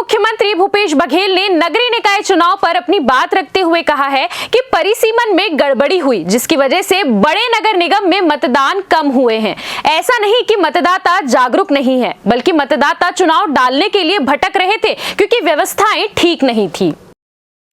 मुख्यमंत्री भूपेश बघेल ने नगरीय निकाय चुनाव पर अपनी बात रखते हुए कहा है कि परिसीमन में गड़बड़ी हुई, जिसकी वजह से बड़े नगर निगम में मतदान कम हुए हैं। ऐसा नहीं कि मतदाता जागरूक नहीं है, बल्कि मतदाता चुनाव डालने के लिए भटक रहे थे क्योंकि व्यवस्थाएं ठीक नहीं थी।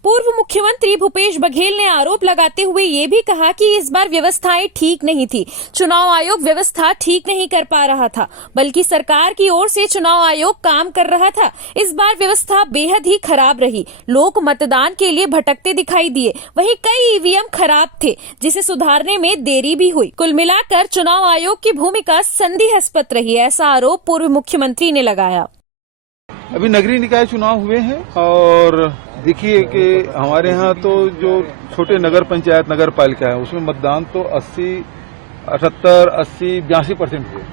पूर्व मुख्यमंत्री भूपेश बघेल ने आरोप लगाते हुए ये भी कहा कि इस बार व्यवस्थाएं ठीक नहीं थी। चुनाव आयोग व्यवस्था ठीक नहीं कर पा रहा था, बल्कि सरकार की ओर से चुनाव आयोग काम कर रहा था। इस बार व्यवस्था बेहद ही खराब रही। लोग मतदान के लिए भटकते दिखाई दिए। वहीं कई ईवीएम खराब थे, जिसे सुधारने में देरी भी हुई। कुल मिलाकर चुनाव आयोग की भूमिका संदेहास्पद रही, ऐसा आरोप पूर्व मुख्यमंत्री ने लगाया। अभी नगरीय निकाय चुनाव हुए हैं और देखिए कि हमारे यहाँ तो जो छोटे नगर पंचायत नगर पालिका है उसमें मतदान तो 78, 80, 82% हुए,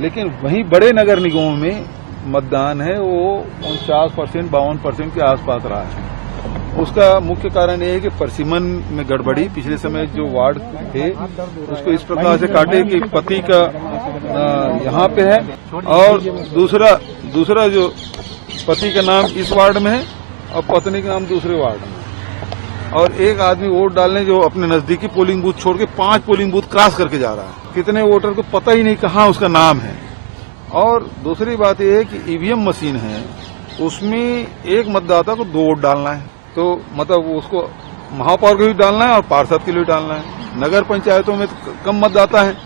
लेकिन वहीं बड़े नगर निगमों में मतदान है वो 49%, 52% के आसपास रहा है। उसका मुख्य कारण ये है कि परिसीमन में गड़बड़ी, पिछले समय जो वार्ड थे उसको इस प्रकार से काटे कि पति का यहाँ पे है और दूसरा जो पति का नाम इस वार्ड में है और पत्नी का नाम दूसरे वार्ड में है, और एक आदमी वोट डालने जो अपने नजदीकी पोलिंग बूथ छोड़ के 5 पोलिंग बूथ क्रॉस करके जा रहा है। कितने वोटर को पता ही नहीं कहाँ उसका नाम है। और दूसरी बात यह है कि ईवीएम मशीन है, उसमें एक मतदाता को 2 वोट डालना है, तो मतलब उसको महापौर के लिए डालना है और पार्षद के लिए डालना है। नगर पंचायतों में तो कम मतदाता है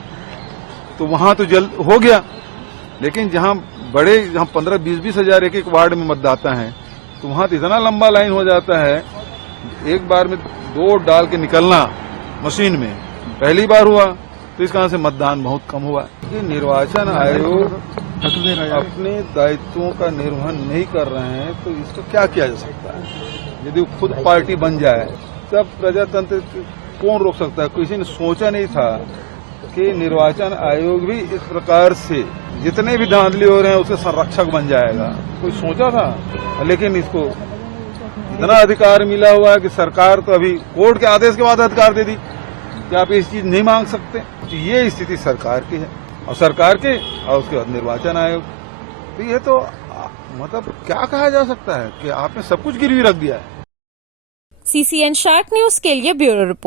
तो वहां तो जल्द हो गया, लेकिन जहां 15-20 हजार एक वार्ड में मतदाता है तो वहां तो इतना लंबा लाइन हो जाता है। एक बार में 2 वोट डाल के निकलना मशीन में पहली बार हुआ, तो इस कारण से मतदान बहुत कम हुआ। ये निर्वाचन आयोग अपने दायित्वों का निर्वहन नहीं कर रहे हैं तो इसको क्या किया जा सकता है। यदि वो खुद पार्टी बन जाए तब प्रजातंत्र कौन रोक सकता है। किसी ने सोचा नहीं था कि निर्वाचन आयोग भी इस प्रकार से जितने भी धांधली हो रहे हैं उसके संरक्षक बन जाएगा। कोई सोचा था? लेकिन इसको इतना अधिकार मिला हुआ है कि सरकार तो अभी कोर्ट के आदेश के बाद अधिकार दे दी कि आप इस चीज नहीं मांग सकते। तो ये स्थिति सरकार की है और सरकार के और उसके बाद निर्वाचन आयोग। तो ये तो मतलब क्या कहा जा सकता है कि आपने सब कुछ गिरवी रख दिया है। CCN शार्क न्यूज के लिए ब्यूरो रिपोर्ट।